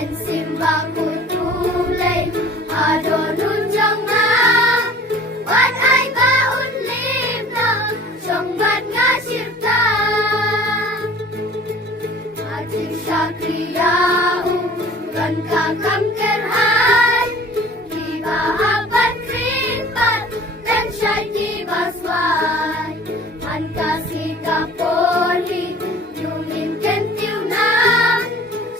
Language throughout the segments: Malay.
Simbaku tulay adonun trong nga wat ay baun lim na trong bat nga sirta ating syakriyahu kan kakam kerhan di bahabat kripat dan syai di baswai man kasih kapoli yungin kentiu na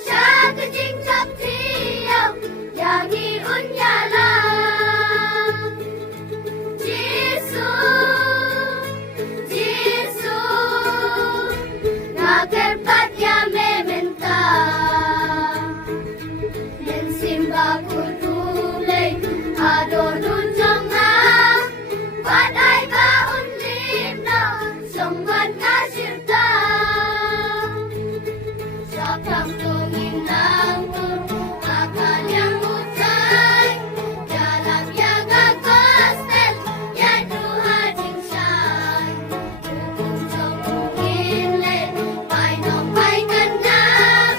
siya kajing cap tiyaw yang iunyala Jisu nakerpat ya mementa dan simbaku tulay adonun jonga badai baun limno songbat ngasirta sakang tungin nangtur akal yang utay dalam yaga kostel ya duha jingsay hukum jomungin len pai nong pai ganam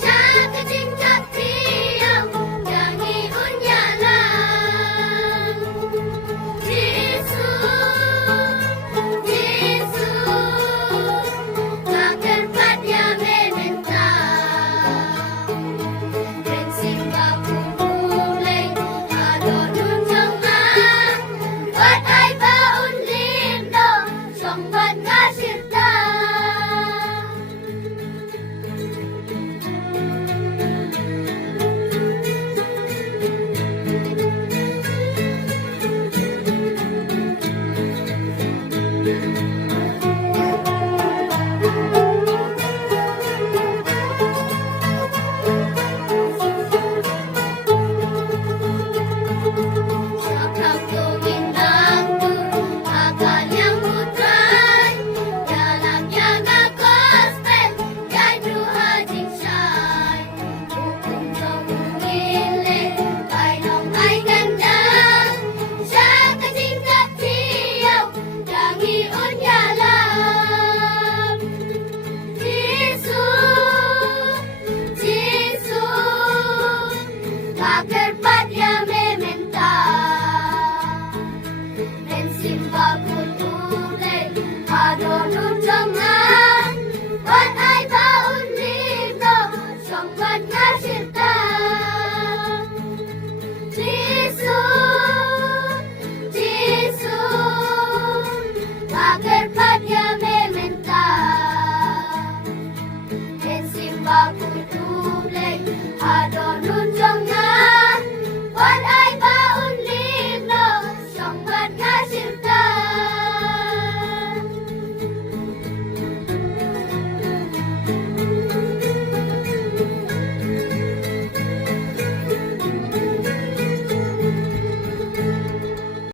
siya kajing cap tiyaw yang iunyala Jisu nakerpat ya mementa dan simbaku tulay adonun jonga wat ay baun limno songbat ngasirta Sakang tungin nangtur akal yang utray dalam yaga gospel yai duha jingsay hukum jomungin len pai nong ai gandam siya kajing cap tiyaw yang iunyalam Jisu nakerpat ya mementa dan simbaku tulay adonun jonga wat ay baun limno songbat ngasirta Jisu nakerpat ya mementa dan simbaku tulay adonun